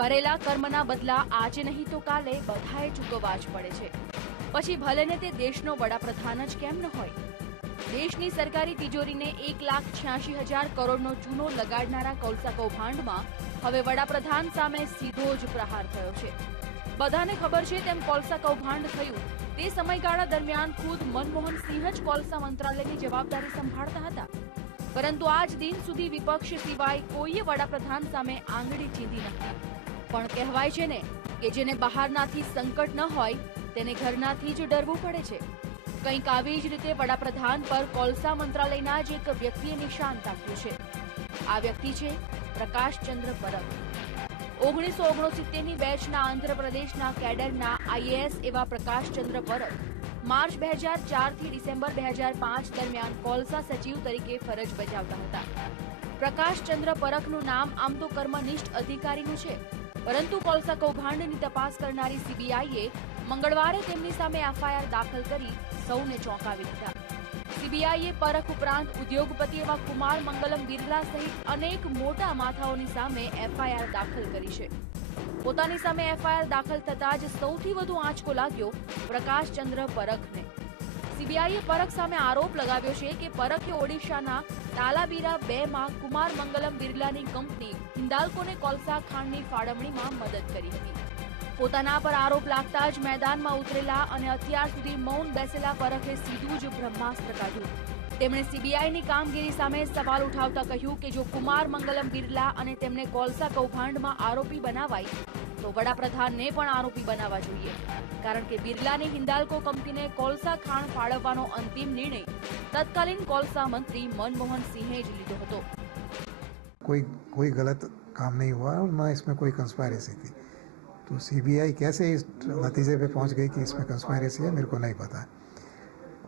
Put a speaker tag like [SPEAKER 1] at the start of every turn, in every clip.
[SPEAKER 1] કરેલા કર્મના બદલા આજે નહીં તો કાલે બધાએ ચૂકવવા જ પડે છે. પછી ભલે ને તે દેશનો વડાપ્રધાન જ કેમ ન હોય? દેશની સરકારી તિજોરીને એક લાખ છ્યાસી હજાર કરોડનો ચૂનો લગાડનારા કોલસા કૌભાંડમાં હવે વડાપ્રધાન સામે સીધો જ પ્રહાર થયો છે. બધાને ખબર છે તેમ કોલસા કૌભાંડ થયું. તે સમયગાળા દરમિયાન ખુદ મનમોહન સિંહ જ કોલસા મંત્રાલયની જવાબદારી સંભાળતા હતા. પરંતુ આજ દિન સુધી વિપક્ષ સિવાય કોઈએ વડાપ્રધાન સામે આંગળી ચીંધી નથી. પણ કહેવાય છે ને કે જેને બહારનાથી સંકટ ન હોય, તેને ઘરનાથી જ ડરવું પડે છે. કંઈક આવી જ રીતે વડાપ્રધાન પર કોલસા મંત્રાલયના જ એક વ્યક્તિએ નિશાન તાક્યું છે. આ વ્યક્તિ છે પ્રકાશચંદ્ર પરબ. ઓગણીસો ઓગણસિત્તેરની બેચના આંધ્રપ્રદેશના કેડરના આઈએએસ એવા પ્રકાશચંદ્ર પરબ માર્ચ બે હજાર ચારથી ડિસેમ્બર બે હજાર પાંચ દરમિયાન કોલસા સચિવ તરીકે ફરજ બજાવતા હતા. પ્રકાશચંદ્ર પરખનું નામ આમ તો કર્મનિષ્ઠ અધિકારીનું છે. પરંતુ કોલસા કૌભાંડની તપાસ કરનારી સીબીઆઈએ મંગળવારે તેમની સામે એફઆઈઆર દાખલ કરી સૌને ચોંકાવી દીધા. સીબીઆઈએ પરખ ઉપરાંત ઉદ્યોગપતિ એવા કુમાર મંગલમ બિરલા સહિત અનેક મોટા માથાઓની સામે એફઆઈઆર દાખલ કરી છે. પોતાની સામે એફઆઈઆર દાખલ થતાં જ સૌથી વધુ આંચકો લાગ્યો પ્રકાશચંદ્ર પરખને. સીબીઆઈએ પરખ સામે આરોપ લગાવ્યો છે કે પરખે ઓડિશાના તાલાબીરા બે માં કુમાર મંગલમ બિરલાની કંપની હિન્દાલ્કોને કોલસા ખાણની ફાળવણીમાં મદદ કરી હતી. પોતાના પર આરોપ લાગતા જ મેદાનમાં ઉતરેલા અને અત્યાર સુધી મૌન બેસેલા પરખે સીધું જ બ્રહ્માસ્ત્ર કાઢ્યું. તેમણે સીબીઆઈની કામગીરી સામે સવાલ ઉઠાવતા કહ્યું કે જો કુમાર મંગલમ બિરલા અને તેમને કોલસા કૌભાંડમાં આરોપી બનાવાય તો વડાપ્રધાનને પણ આરોપી બનાવવા જોઈએ કારણ કે બિરલાની હિન્દાલ્કો કંપનીને કોલસા ખાણ ફાળવવાનો અંતિમ નિર્ણય તત્કાલીન કોલસા મંત્રી મનમોહન સિંહે જ લીધો હતો
[SPEAKER 2] कोई कोई गलत काम नहीं हुआ और ना इसमें कोई कंस्पायरेसी थी तो सीबीआई कैसे इस नतीजे पे पहुंच गई कि इसमें कंस्पायरेसी है मेरे को नहीं पता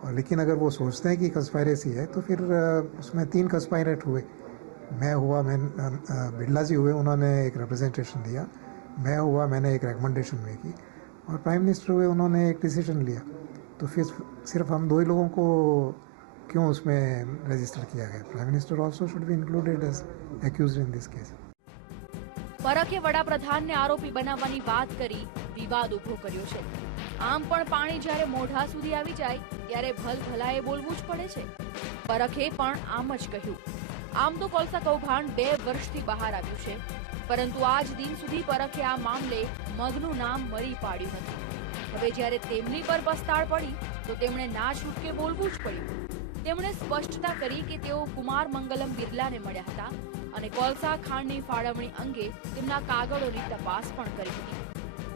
[SPEAKER 2] और लेकिन अगर वो सोचते हैं कि कंस्पायरेसी है तो फिर अ, उसमें तीन कंस्पायरेट हुए मैं हुआ मैं अ, बिरला जी हुए उन्होंने एक रिप्रेजेंटेशन दिया मैं हुआ मैंने एक रिकमेंडेशन में की और प्राइम मिनिस्टर हुए उन्होंने एक डिसीजन लिया तो फिर सिर्फ हम दो ही लोगों को क्यों उसमें रजिस्टर किया गया prime minister also should be included as accused in this case
[SPEAKER 1] પરખે વડાપ્રધાનને આરોપી બનાવવાની વાત કરી વિવાદ ઊભો કર્યો છે. આમ પણ પાણી જ્યારે મોઢા સુધી આવી જાય, ત્યારે ભલ ભલાએ બોલવું જ પડે છે. પરખે પણ આમ જ કહ્યું. આમ તો કોલસા કૌભાંડ બે વર્ષથી બહાર આવ્યું છે. પરંતુ આજ દિન સુધી પરખે આ મામલે મગનું નામ મરી પાડ્યું નથી. હવે જ્યારે તેમની પર પસ્તાળ પડી, તો તેમણે ના છૂટકે બોલવું જ પડ્યું. તેમણે સ્પષ્ટતા કરી કે તેઓ કુમાર મંગલમ બિરલાને મળ્યા હતા અને કોલસા ખાણની ફાળવણી અંગે તેમના કાગળોની તપાસ પણ કરી હતી.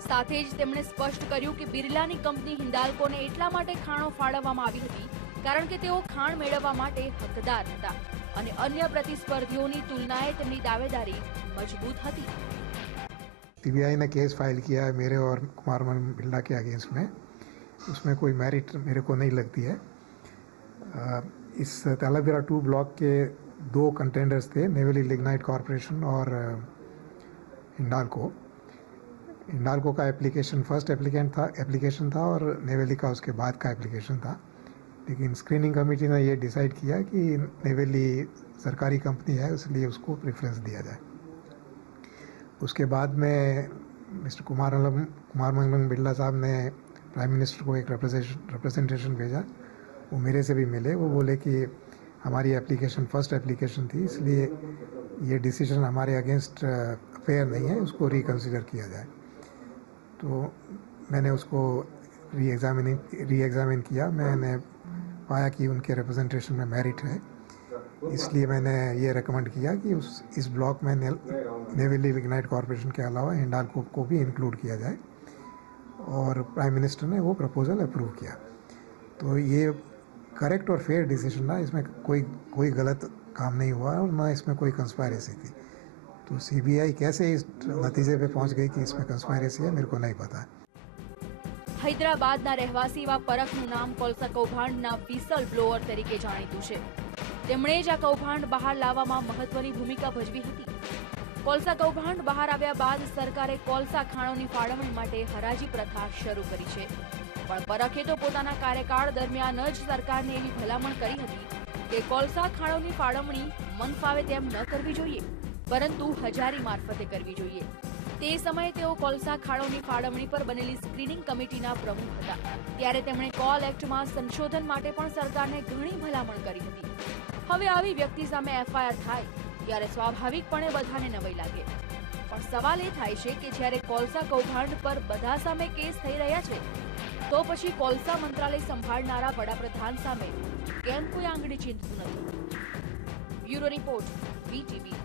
[SPEAKER 1] સાથે જ તેમણે સ્પષ્ટ કર્યું કે બિરલાની કંપની હિન્દાલ્કોને એટલા માટે ખાણો ફાળવવામાં આવી હતી કારણ કે તેઓ ખાણ મેળવવા માટે હકદાર હતા અને અન્ય પ્રતિસ્પર્ધીઓની તુલનાએ તેમની દાવેદારી મજબૂત હતી
[SPEAKER 2] सीबीआई ने केस फाइल किया है मेरे और कुमार मन बिरला के अगेंस्ट में उसमें कोई मेरिट मेरे को नहीं लगती है अ, इस तालाबेरा टू ब्लॉक के दो कंटेंडर्स थे नेवली लिग्नाइट कॉरपोरेशन और अ, हिंडाल्को हिंडाल्को का एप्लीकेशन फ़र्स्ट एप्लीकेंट था एप्लीकेशन था और नेवेली का उसके बाद का एप्लीकेशन था। लेकिन स्क्रीनिंग कमेटी ने ये डिसाइड किया कि नेवेली सरकारी कंपनी है, इसलिए उसको प्रेफरेंस दिया जाए। उसके बाद में मिस्टर कुमार अलम, कुमार मंगलम बिरला साहब ने प्राइम मिनिस्टर को एक रिप्रेजेंटेशन भेजा। वो मेरे से भी मिले। वो बोले कि हमारी एप्लीकेशन फ़र्स्ट एप्लीकेशन थी, इसलिए ये डिसीज़न हमारे अगेंस्ट फेयर नहीं है उसको रिकन्सिडर किया जाए। तो मैंने उसको री एग्जामिनिंग री एग्जामिन किया। मैंने पाया कि उनके रिप्रेजेंटेशन में मेरिट है। इसलिए मैंने ये रेकमेंड किया कि उस, इस ब्लॉक में नेवली लिग्नाइट कॉरपोरेशन के अलावा हिंडाल्को को भी इंक्लूड किया जाए। और प्राइम मिनिस्टर ने वो प्रपोजल अप्रूव किया। तो ये करेक्ट और फेयर डिसीज़न था। इसमें कोई कोई गलत काम नहीं हुआ और ना इसमें कोई कंस्पायरेसी थी। तो सीबीआई कैसे इस नतीजे पे पहुंच गई कि इसमें कंस्पायरेसी है मेरे को नहीं पता
[SPEAKER 1] હૈદરાબાદના રહેવાસી એવા પરખનું નામ કોલસા કૌભાંડના વિસલ બ્લોઅર તરીકે જાણીતું છે તેમણે જ આ કૌભાંડ બહાર લાવવામાં મહત્વની ભૂમિકા ભજવી હતી કોલસા કૌભાંડ બહાર આવ્યા બાદ સરકારે કોલસા ખાણોની ફાળવણી માટે હરાજી પ્રથા શરૂ કરી છે પણ પરખે તો પોતાના કાર્યકાળ દરમિયાન જ સરકારને એવી ભલામણ કરી હતી કે કોલસા ખાણોની ફાળવણી મન ફાવે તેમ ન કરવી જોઈએ પરંતુ હજારી મારફતે કરવી જોઈએ. તે સમયે તેઓ કોલસા ખાડોની ફાળવણી પર બનેલી સ્ક્રીનિંગ કમિટીના પ્રમુખ હતા. ત્યારે તેમણે કોલ એક્ટમાં સંશોધન માટે પણ સરકારને ઘણી ભલામણ કરી હતી. હવે આવી વ્યક્તિ સામે એફઆઈઆર થાય, ત્યારે સ્વાભાવિકપણે બધાને નવાઈ લાગે. પણ સવાલ એ થાય છે કે જ્યારે કોલસા કૌભાંડ પર બધા સામે કેસ થઈ રહ્યા છે, તો પછી કોલસા મંત્રાલય સંભાળનારા વડાપ્રધાન સામે કેમ કોઈ આંગળી ચીંધતું નથી? Bureau report, VTV.